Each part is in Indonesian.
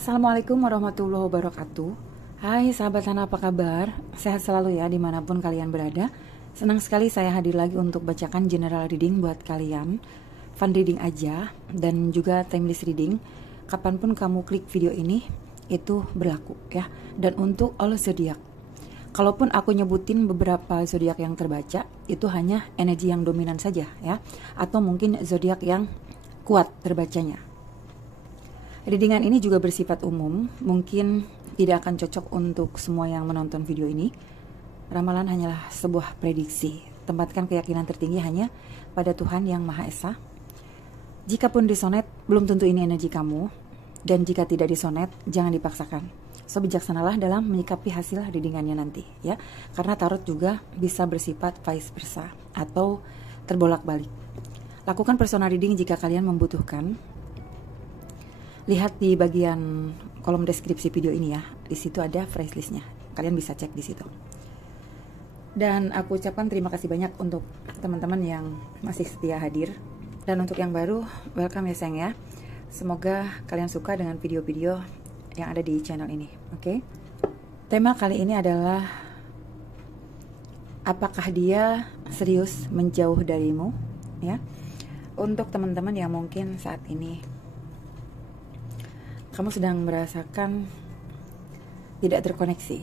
Assalamualaikum warahmatullahi wabarakatuh. Hai sahabat Hana, apa kabar? Sehat selalu ya dimanapun kalian berada. Senang sekali saya hadir lagi untuk bacakan general reading buat kalian. Fun reading aja dan juga timeless reading. Kapanpun kamu klik video ini, itu berlaku ya. Dan untuk all zodiak, kalaupun aku nyebutin beberapa zodiak yang terbaca, itu hanya energi yang dominan saja ya. Atau mungkin zodiak yang kuat terbacanya. Readingan ini juga bersifat umum, mungkin tidak akan cocok untuk semua yang menonton video ini. Ramalan hanyalah sebuah prediksi. Tempatkan keyakinan tertinggi hanya pada Tuhan Yang Maha Esa. Jikapun disonet, belum tentu ini energi kamu. Dan jika tidak disonet, jangan dipaksakan. So, bijaksanalah dalam menyikapi hasil readingannya nanti ya. Karena tarot juga bisa bersifat vice versa atau terbolak-balik. Lakukan personal reading jika kalian membutuhkan. Lihat di bagian kolom deskripsi video ini ya. Di situ ada price listnya. Kalian bisa cek di situ. Dan aku ucapkan terima kasih banyak untuk teman-teman yang masih setia hadir. Dan untuk yang baru, welcome ya sayang ya. Semoga kalian suka dengan video-video yang ada di channel ini. Oke? Tema kali ini adalah apakah dia serius menjauh darimu? Ya. Untuk teman-teman yang mungkin saat ini kamu sedang merasakan tidak terkoneksi,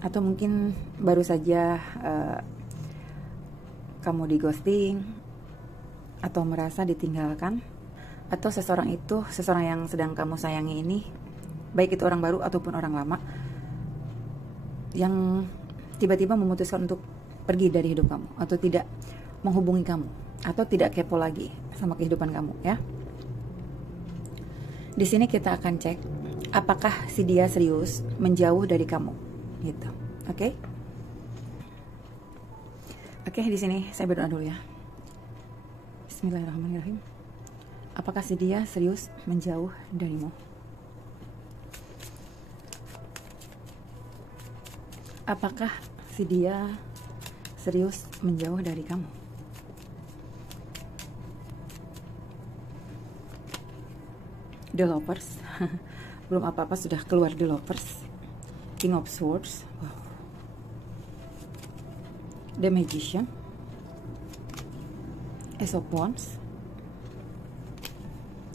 atau mungkin baru saja kamu di ghosting, atau merasa ditinggalkan, atau seseorang yang sedang kamu sayangi ini, baik itu orang baru ataupun orang lama, yang tiba-tiba memutuskan untuk pergi dari hidup kamu, atau tidak menghubungi kamu, atau tidak kepo lagi sama kehidupan kamu ya. Di sini kita akan cek apakah si dia serius menjauh dari kamu, gitu. Oke? Oke, di sini saya berdoa dulu ya. Bismillahirrahmanirrahim. Apakah si dia serius menjauh darimu? Apakah si dia serius menjauh dari kamu? The Lovers. Belum apa-apa sudah keluar The Lovers. King of Swords. Wow. The Magician. Ace of Wands.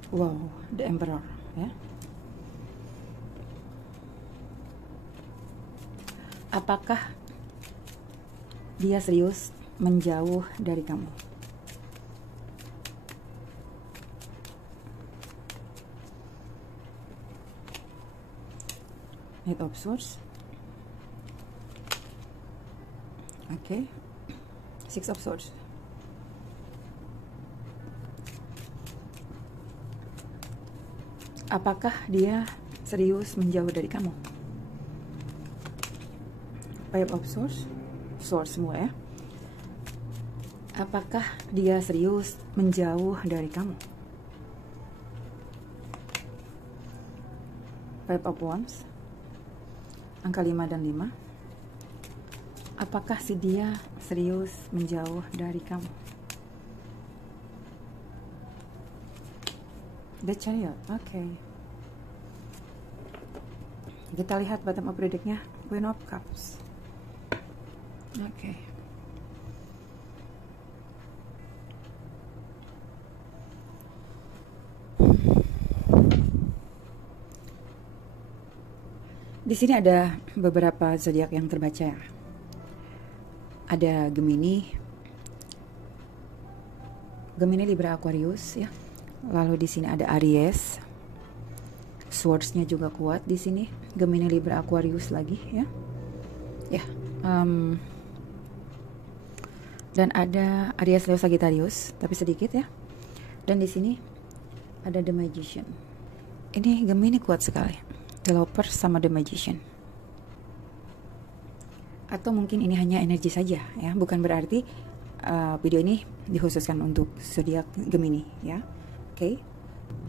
Wow, The Emperor ya. Apakah dia serius menjauh dari kamu? Knight of Swords. Okay. Six of Swords. Apakah dia serius menjauh dari kamu? Five of Swords. Swords semua ya. Apakah dia serius menjauh dari kamu? Five of Wands. Angka 5 dan 5. Apakah si dia serius menjauh dari kamu? The Chariot. Oke. Kita lihat bottom of the deck-nya. Queen of Cups. Oke. Di sini ada beberapa zodiak yang terbaca. Ada Gemini, Libra, Aquarius ya. Lalu di sini ada Aries. Swords-nya juga kuat di sini. Gemini, Libra, Aquarius lagi ya. Ya. Dan ada Aries, Leo, Sagittarius, tapi sedikit ya. Dan di sini ada The Magician. Ini Gemini kuat sekali. The Lovers sama The Magician. Atau mungkin ini hanya energi saja ya, bukan berarti video ini dikhususkan untuk zodiak Gemini ya.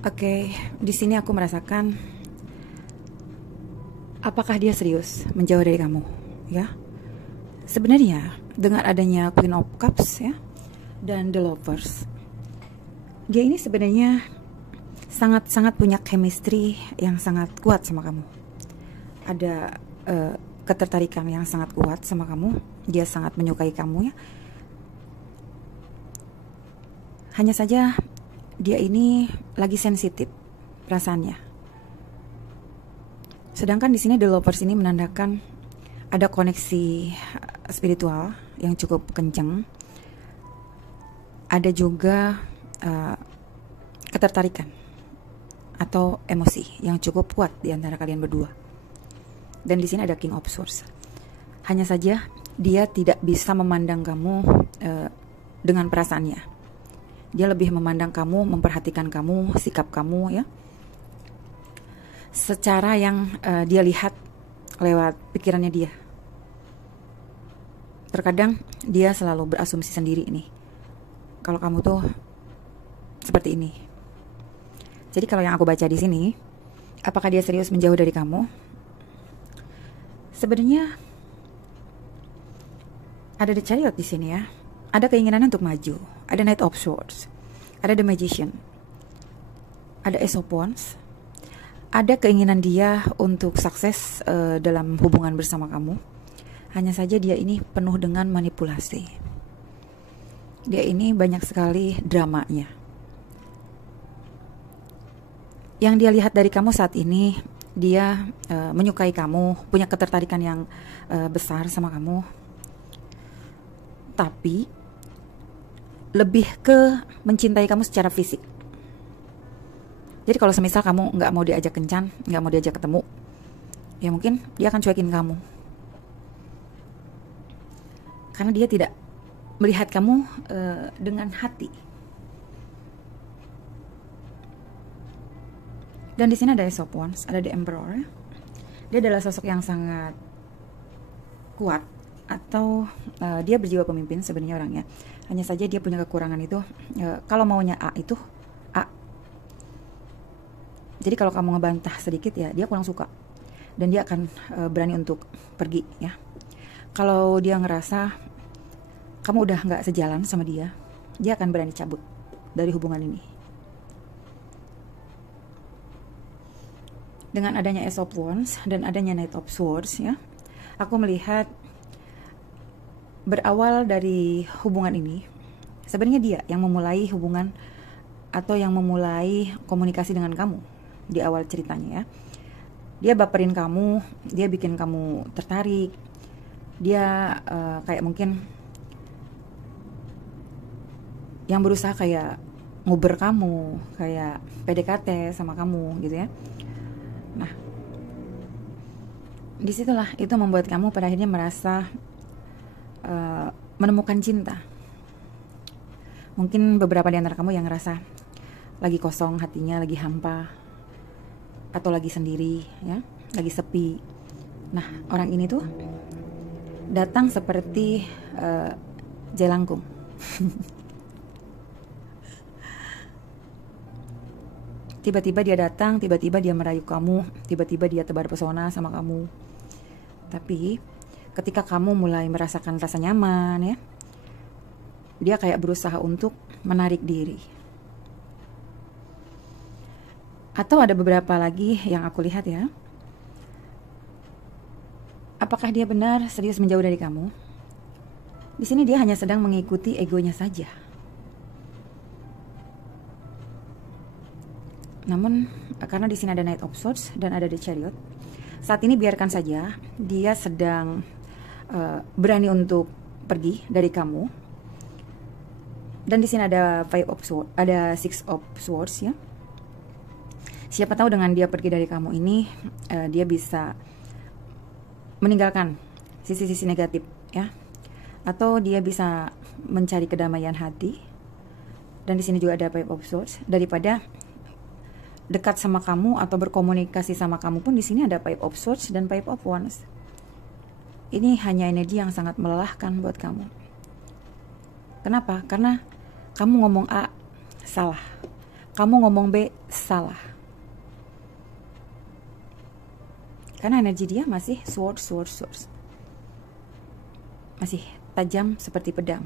Oke, di sini aku merasakan apakah dia serius menjauh dari kamu ya. Sebenarnya dengan adanya Queen of Cups ya dan The Lovers, dia ini sebenarnya sangat-sangat punya chemistry yang sangat kuat sama kamu. Ada ketertarikan yang sangat kuat sama kamu. Dia sangat menyukai kamu ya. Hanya saja dia ini lagi sensitif perasaannya. Sedangkan di sini the lovers ini menandakan ada koneksi spiritual yang cukup kencang. Ada juga ketertarikan atau emosi yang cukup kuat di antara kalian berdua. Dan di sini ada King of Swords. Hanya saja dia tidak bisa memandang kamu dengan perasaannya. Dia lebih memandang kamu, memperhatikan kamu, sikap kamu ya. Secara yang dia lihat lewat pikirannya dia. Terkadang dia selalu berasumsi sendiri nih. Kalau kamu tuh seperti ini. Jadi kalau yang aku baca di sini, apakah dia serius menjauh dari kamu? Sebenarnya ada the Chariot di sini ya. Ada keinginan untuk maju. Ada Knight of Swords. Ada the Magician. Ada Ace of Wands. Ada keinginan dia untuk sukses dalam hubungan bersama kamu. Hanya saja dia ini penuh dengan manipulasi. Dia ini banyak sekali dramanya. Yang dia lihat dari kamu saat ini, dia menyukai kamu, punya ketertarikan yang besar sama kamu. Tapi lebih ke mencintai kamu secara fisik. Jadi kalau semisal kamu nggak mau diajak kencan, nggak mau diajak ketemu, ya mungkin dia akan cuekin kamu. Karena dia tidak melihat kamu dengan hati. Dan di sini ada Ace of Wands, ada The Emperor. Dia adalah sosok yang sangat kuat atau dia berjiwa pemimpin sebenarnya orangnya. Hanya saja dia punya kekurangan itu kalau maunya A itu A. Jadi kalau kamu ngebantah sedikit ya dia kurang suka dan dia akan berani untuk pergi ya. Kalau dia ngerasa kamu udah nggak sejalan sama dia akan berani cabut dari hubungan ini. Dengan adanya Ace of Wands dan adanya Knight of Swords ya, aku melihat berawal dari hubungan ini sebenarnya dia yang memulai hubungan atau yang memulai komunikasi dengan kamu di awal ceritanya ya. Dia baperin kamu, dia bikin kamu tertarik, dia kayak mungkin yang berusaha kayak nguber kamu, kayak PDKT sama kamu gitu ya. Nah, disitulah itu membuat kamu pada akhirnya merasa menemukan cinta. Mungkin beberapa di antara kamu yang ngerasa lagi kosong hatinya, lagi hampa, atau lagi sendiri, ya, lagi sepi. Nah, orang ini tuh datang seperti jelangkung. Tiba-tiba dia datang, tiba-tiba dia merayu kamu, tiba-tiba dia tebar pesona sama kamu. Tapi ketika kamu mulai merasakan rasa nyaman ya, dia kayak berusaha untuk menarik diri. Atau ada beberapa lagi yang aku lihat ya. Apakah dia benar serius menjauh dari kamu? Di sini dia hanya sedang mengikuti egonya saja. Namun karena di sini ada Knight of Swords dan ada The Chariot, saat ini biarkan saja dia sedang berani untuk pergi dari kamu. Dan di sini ada Five of Swords, ada Six of Swords ya. Siapa tahu dengan dia pergi dari kamu ini, dia bisa meninggalkan sisi-sisi negatif ya, atau dia bisa mencari kedamaian hati. Dan di sini juga ada Five of Swords. Daripada dekat sama kamu atau berkomunikasi sama kamu pun, di sini ada Five of Swords dan Five of Wands. Ini hanya energi yang sangat melelahkan buat kamu. Kenapa? Karena kamu ngomong A salah, kamu ngomong B salah. Karena energi dia masih swords, masih tajam seperti pedang,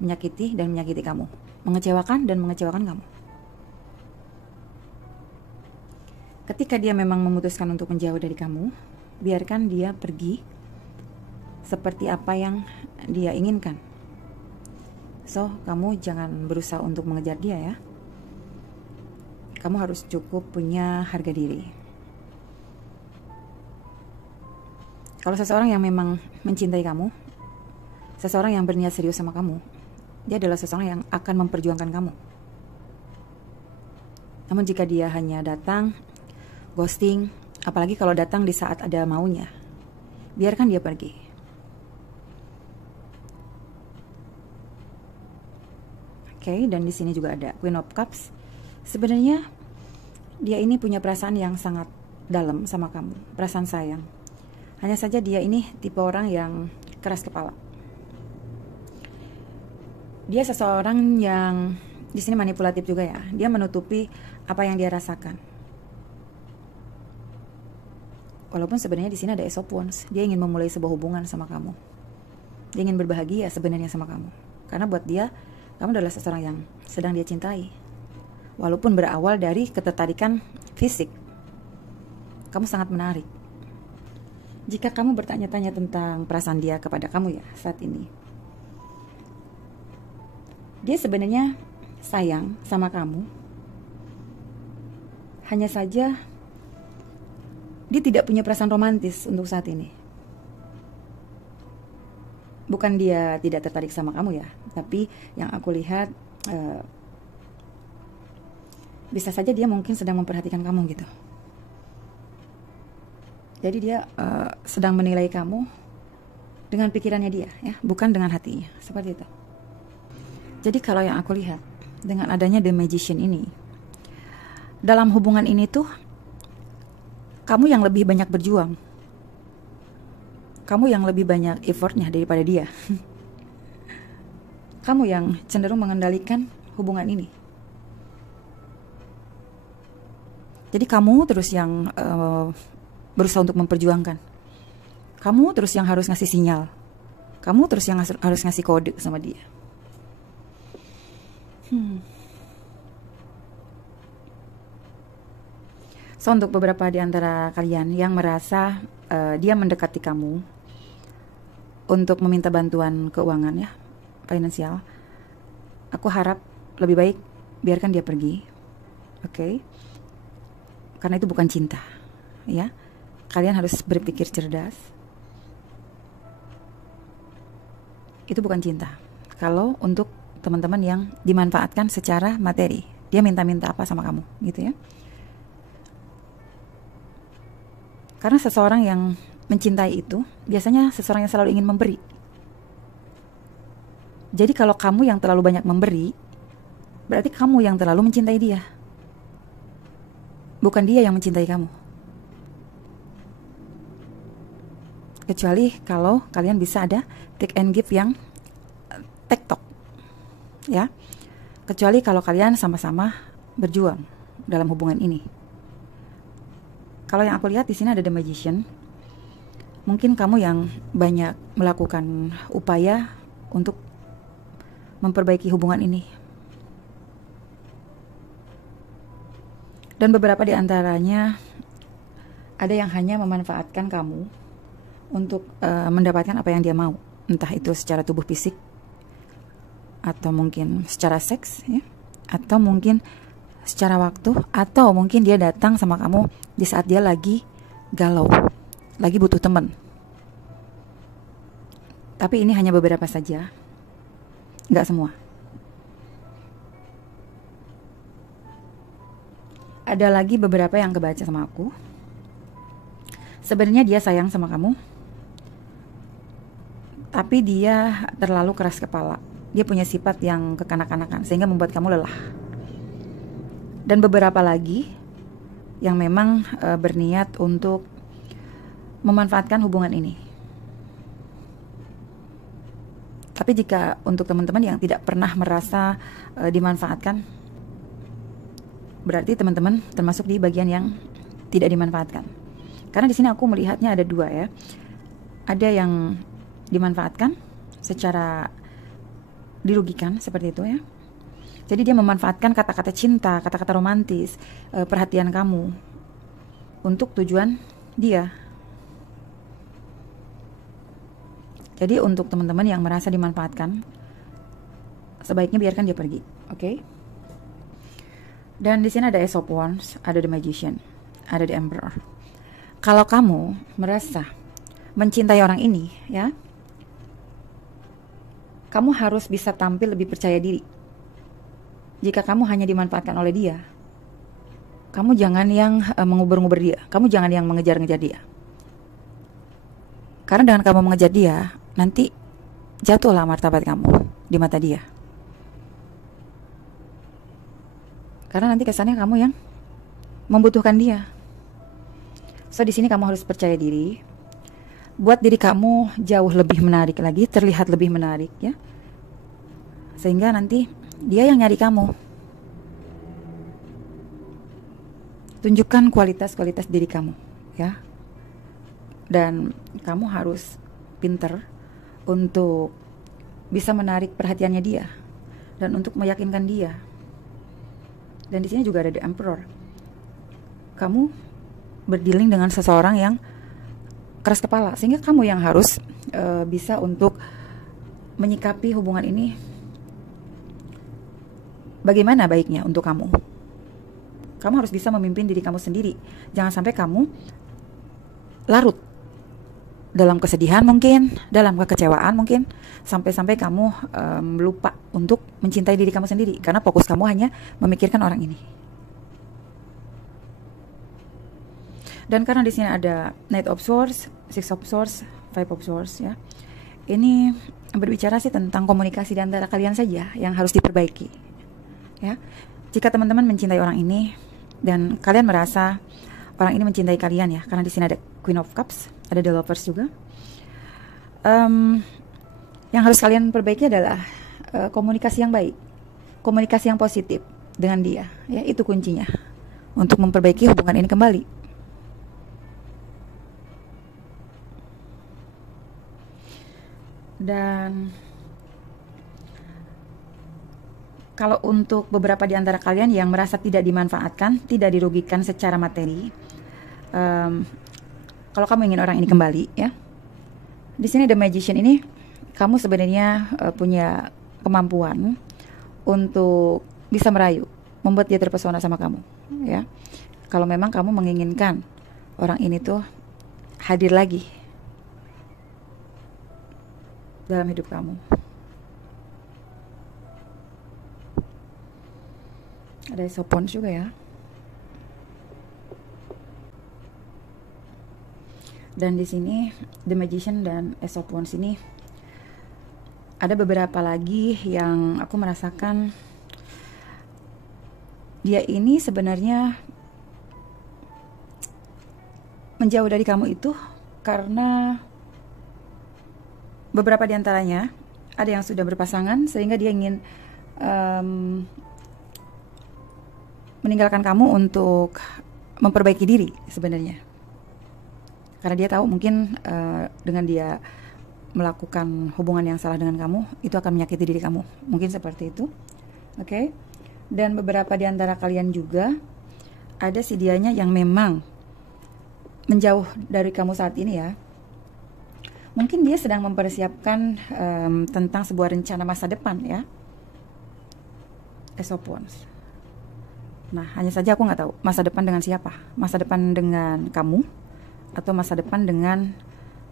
menyakiti dan menyakiti kamu, mengecewakan dan mengecewakan kamu. Ketika dia memang memutuskan untuk menjauh dari kamu, biarkan dia pergi seperti apa yang dia inginkan. So, kamu jangan berusaha untuk mengejar dia ya. Kamu harus cukup punya harga diri. Kalau seseorang yang memang mencintai kamu, seseorang yang berniat serius sama kamu, dia adalah seseorang yang akan memperjuangkan kamu. Namun jika dia hanya datang, ghosting, apalagi kalau datang di saat ada maunya, biarkan dia pergi. Oke, dan di sini juga ada Queen of Cups. Sebenarnya dia ini punya perasaan yang sangat dalam sama kamu, perasaan sayang. Hanya saja dia ini tipe orang yang keras kepala. Dia seseorang yang di sini manipulatif juga ya. Dia menutupi apa yang dia rasakan. Walaupun sebenarnya di sini ada Ace of Wands. Dia ingin memulai sebuah hubungan sama kamu. Dia ingin berbahagia sebenarnya sama kamu. Karena buat dia, kamu adalah seseorang yang sedang dia cintai. Walaupun berawal dari ketertarikan fisik. Kamu sangat menarik. Jika kamu bertanya-tanya tentang perasaan dia kepada kamu ya saat ini, dia sebenarnya sayang sama kamu. Hanya saja dia tidak punya perasaan romantis untuk saat ini. Bukan dia tidak tertarik sama kamu ya, tapi yang aku lihat bisa saja dia mungkin sedang memperhatikan kamu gitu. Jadi dia sedang menilai kamu dengan pikirannya dia ya, bukan dengan hatinya, seperti itu. Jadi kalau yang aku lihat dengan adanya The Magician ini, dalam hubungan ini tuh kamu yang lebih banyak berjuang, kamu yang lebih banyak effortnya daripada dia. Kamu yang cenderung mengendalikan hubungan ini. Jadi kamu terus yang berusaha untuk memperjuangkan. Kamu terus yang harus ngasih sinyal. Kamu terus yang harus ngasih kode sama dia. So untuk beberapa di antara kalian yang merasa dia mendekati kamu untuk meminta bantuan keuangan ya, finansial, aku harap lebih baik biarkan dia pergi. Oke? Karena itu bukan cinta. Ya. Kalian harus berpikir cerdas. Itu bukan cinta. Kalau untuk teman-teman yang dimanfaatkan secara materi, dia minta-minta apa sama kamu, gitu ya. Karena seseorang yang mencintai itu biasanya seseorang yang selalu ingin memberi. Jadi kalau kamu yang terlalu banyak memberi, berarti kamu yang terlalu mencintai dia. Bukan dia yang mencintai kamu. Kecuali kalau kalian bisa ada take and give yang tektok. Ya. Kecuali kalau kalian sama-sama berjuang dalam hubungan ini. Kalau yang aku lihat di sini ada The Magician. Mungkin kamu yang banyak melakukan upaya untuk memperbaiki hubungan ini. Dan beberapa di antaranya ada yang hanya memanfaatkan kamu untuk mendapatkan apa yang dia mau. Entah itu secara tubuh fisik, atau mungkin secara seks ya, atau mungkin secara waktu, atau mungkin dia datang sama kamu di saat dia lagi galau, lagi butuh teman. Tapi ini hanya beberapa saja, nggak semua. Ada lagi beberapa yang kebaca sama aku. Sebenarnya dia sayang sama kamu, tapi dia terlalu keras kepala. Dia punya sifat yang kekanak-kanakan sehingga membuat kamu lelah. Dan beberapa lagi yang memang berniat untuk memanfaatkan hubungan ini. Tapi jika untuk teman-teman yang tidak pernah merasa dimanfaatkan, berarti teman-teman termasuk di bagian yang tidak dimanfaatkan. Karena di sini aku melihatnya ada dua ya. Ada yang dimanfaatkan secara dirugikan seperti itu ya. Jadi dia memanfaatkan kata-kata cinta, kata-kata romantis, perhatian kamu. untuk tujuan dia. Jadi untuk teman-teman yang merasa dimanfaatkan, sebaiknya biarkan dia pergi, oke? Dan di sini ada Ace of Wands, ada The Magician, ada The Emperor. Kalau kamu merasa mencintai orang ini, ya, kamu harus bisa tampil lebih percaya diri. Jika kamu hanya dimanfaatkan oleh dia, kamu jangan yang mengubur-ngubur dia, kamu jangan yang mengejar-ngejar dia. Karena dengan kamu mengejar dia, nanti jatuhlah martabat kamu di mata dia. Karena nanti kesannya kamu yang membutuhkan dia. So di sini kamu harus percaya diri, buat diri kamu jauh lebih menarik lagi, terlihat lebih menarik ya. Sehingga nanti dia yang nyari kamu. Tunjukkan kualitas-kualitas diri kamu ya. Dan kamu harus pinter untuk bisa menarik perhatiannya dia dan untuk meyakinkan dia. Dan di sini juga ada The Emperor. Kamu berdealing dengan seseorang yang keras kepala, sehingga kamu yang harus bisa untuk menyikapi hubungan ini bagaimana baiknya untuk kamu. Kamu harus bisa memimpin diri kamu sendiri. Jangan sampai kamu larut dalam kesedihan mungkin, dalam kekecewaan mungkin, sampai-sampai kamu lupa untuk mencintai diri kamu sendiri karena fokus kamu hanya memikirkan orang ini. Dan karena di sini ada Knight of Swords, Six of Swords, Five of Swords ya. Ini berbicara sih tentang komunikasi di antara kalian saja yang harus diperbaiki. Ya. Jika teman-teman mencintai orang ini dan kalian merasa orang ini mencintai kalian ya, karena di sini ada Queen of Cups, ada The Lovers juga. Yang harus kalian perbaiki adalah komunikasi yang baik, komunikasi yang positif dengan dia. Ya, itu kuncinya untuk memperbaiki hubungan ini kembali. Dan kalau untuk beberapa di antara kalian yang merasa tidak dimanfaatkan, tidak dirugikan secara materi, kalau kamu ingin orang ini kembali, ya, di sini The Magician ini, kamu sebenarnya punya kemampuan untuk bisa merayu, membuat dia terpesona sama kamu, ya. Kalau memang kamu menginginkan orang ini tuh hadir lagi dalam hidup kamu. Ada Ace of Wands juga ya. Dan di sini The Magician dan Ace of Wands ini ada beberapa lagi yang aku merasakan dia ini sebenarnya menjauh dari kamu itu karena beberapa di antaranya ada yang sudah berpasangan sehingga dia ingin meninggalkan kamu untuk memperbaiki diri sebenarnya. Karena dia tahu mungkin dengan dia melakukan hubungan yang salah dengan kamu, itu akan menyakiti diri kamu. Mungkin seperti itu. Oke. Dan beberapa di antara kalian juga ada si dianya yang memang menjauh dari kamu saat ini ya. Mungkin dia sedang mempersiapkan tentang sebuah rencana masa depan ya. Ace of Wands. Nah, hanya saja aku nggak tahu masa depan dengan siapa. Masa depan dengan kamu atau masa depan dengan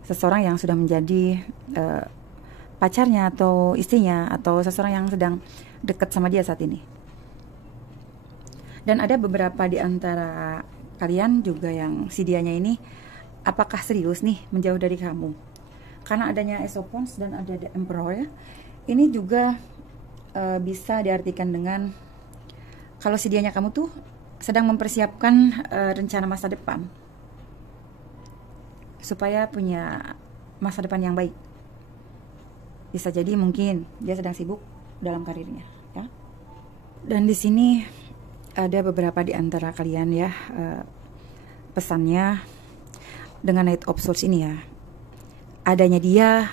seseorang yang sudah menjadi pacarnya atau istrinya atau seseorang yang sedang dekat sama dia saat ini. Dan ada beberapa di antara kalian juga yang si dianya ini apakah serius nih menjauh dari kamu? Karena adanya Ace of Wands dan ada The Emperor ya. Ini juga bisa diartikan dengan kalau si dianya kamu tuh sedang mempersiapkan rencana masa depan supaya punya masa depan yang baik. Bisa jadi mungkin dia sedang sibuk dalam karirnya, ya. Dan di sini ada beberapa di antara kalian ya pesannya dengan Knight of Swords ini ya. Adanya dia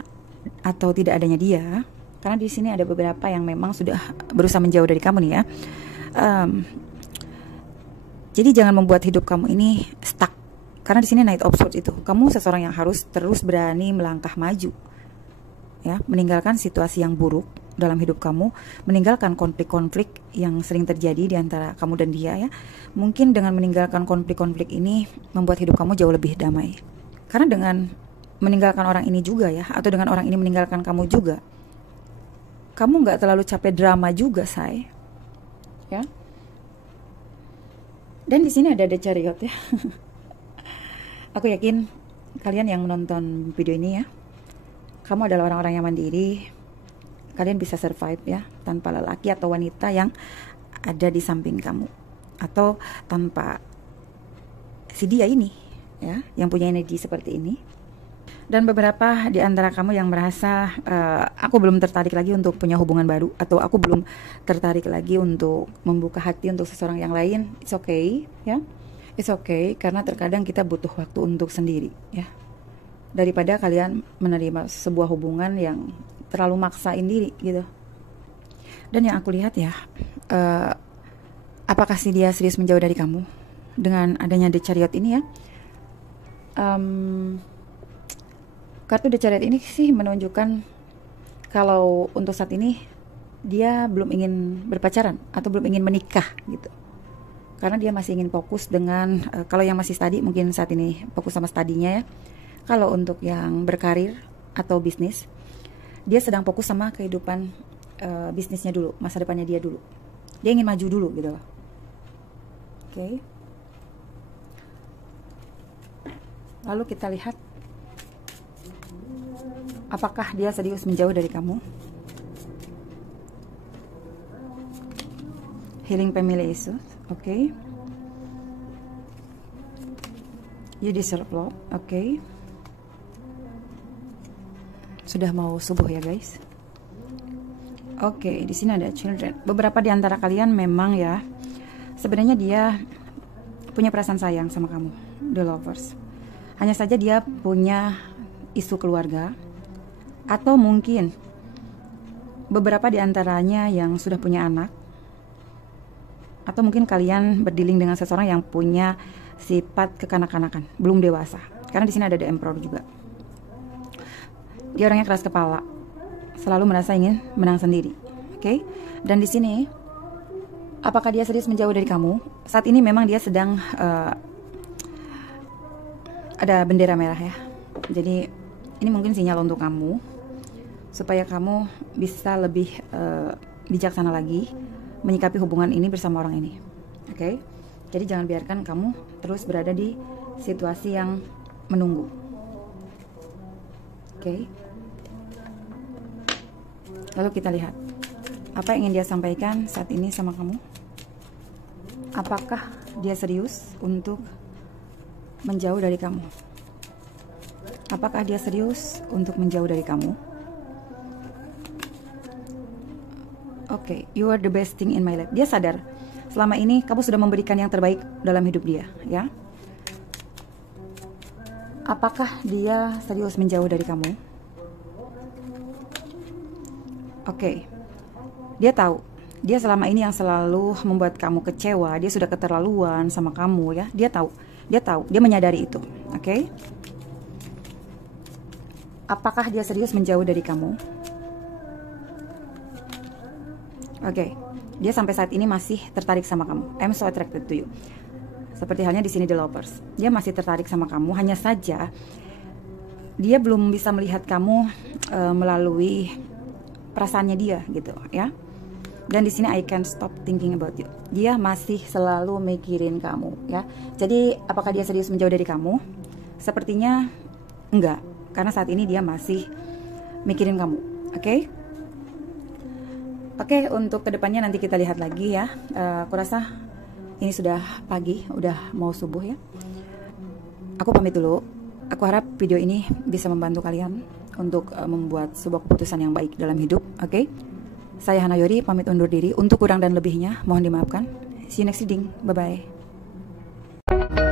atau tidak adanya dia, karena di sini ada beberapa yang memang sudah berusaha menjauh dari kamu nih ya. Jadi jangan membuat hidup kamu ini stuck Karena di sini Knight of Swords itu, kamu seseorang yang harus terus berani melangkah maju, ya, meninggalkan situasi yang buruk dalam hidup kamu, meninggalkan konflik-konflik yang sering terjadi di antara kamu dan dia, ya. Mungkin dengan meninggalkan konflik-konflik ini membuat hidup kamu jauh lebih damai. Karena dengan meninggalkan orang ini juga, ya, atau dengan orang ini meninggalkan kamu juga, kamu nggak terlalu capek drama juga, say, ya. Dan di sini ada The Chariot, ya. Aku yakin kalian yang menonton video ini, ya, kamu adalah orang-orang yang mandiri. Kalian bisa survive, ya, tanpa lelaki atau wanita yang ada di samping kamu, atau tanpa si dia ini, ya, yang punya energi seperti ini. Dan beberapa di antara kamu yang merasa aku belum tertarik lagi untuk punya hubungan baru, atau aku belum tertarik lagi untuk membuka hati untuk seseorang yang lain. It's okay, ya. It's okay, karena terkadang kita butuh waktu untuk sendiri, ya. Daripada kalian menerima sebuah hubungan yang terlalu maksain diri, gitu. Dan yang aku lihat, ya, apakah si dia serius menjauh dari kamu dengan adanya The Chariot ini, ya. Kartu The Chariot ini sih menunjukkan kalau untuk saat ini dia belum ingin berpacaran atau belum ingin menikah, gitu. Karena dia masih ingin fokus dengan kalau yang masih study mungkin saat ini fokus sama studinya, ya. Kalau untuk yang berkarir atau bisnis, dia sedang fokus sama kehidupan bisnisnya dulu, masa depannya dia dulu. Dia ingin maju dulu, gitu loh. Oke. Lalu kita lihat apakah dia serius menjauh dari kamu. Healing family issues, oke. You deserve love, oke. Sudah mau subuh, ya, guys. Oke, di sini ada children. Beberapa di antara kalian memang, ya, sebenarnya dia punya perasaan sayang sama kamu, the lovers. Hanya saja dia punya isu keluarga, atau mungkin beberapa di antaranya yang sudah punya anak, atau mungkin kalian berdealing dengan seseorang yang punya sifat kekanak-kanakan, belum dewasa. Karena di sini ada The Emperor juga. Dia orangnya keras kepala, selalu merasa ingin menang sendiri. Oke? Dan di sini, apakah dia serius menjauh dari kamu? Saat ini memang dia sedang ada bendera merah, ya. Jadi ini mungkin sinyal untuk kamu supaya kamu bisa lebih bijaksana lagi menyikapi hubungan ini bersama orang ini. Oke? Jadi jangan biarkan kamu terus berada di situasi yang menunggu. Oke? Lalu kita lihat apa yang ingin dia sampaikan saat ini sama kamu. Apakah dia serius untuk menjauh dari kamu? Apakah dia serius untuk menjauh dari kamu? Oke, you are the best thing in my life. Dia sadar selama ini kamu sudah memberikan yang terbaik dalam hidup dia, ya. Apakah dia serius menjauh dari kamu? Oke. Dia tahu, dia selama ini yang selalu membuat kamu kecewa, dia sudah keterlaluan sama kamu, ya. Dia tahu, dia menyadari itu. Oke. Apakah dia serius menjauh dari kamu? Oke, dia sampai saat ini masih tertarik sama kamu. I'm so attracted to you. Seperti halnya di sini The Lovers. Dia masih tertarik sama kamu, hanya saja dia belum bisa melihat kamu melalui perasaannya dia, gitu, ya. Dan di sini I can't stop thinking about you. Dia masih selalu mikirin kamu, ya. Jadi apakah dia serius menjauh dari kamu? Sepertinya enggak, karena saat ini dia masih mikirin kamu. Oke? Oke, untuk kedepannya nanti kita lihat lagi, ya. Aku rasa ini sudah pagi, udah mau subuh, ya. Aku pamit dulu. Aku harap video ini bisa membantu kalian untuk membuat sebuah keputusan yang baik dalam hidup. Oke? Saya Hana Yori, pamit undur diri. Untuk kurang dan lebihnya mohon dimaafkan. See you next reading. Bye-bye.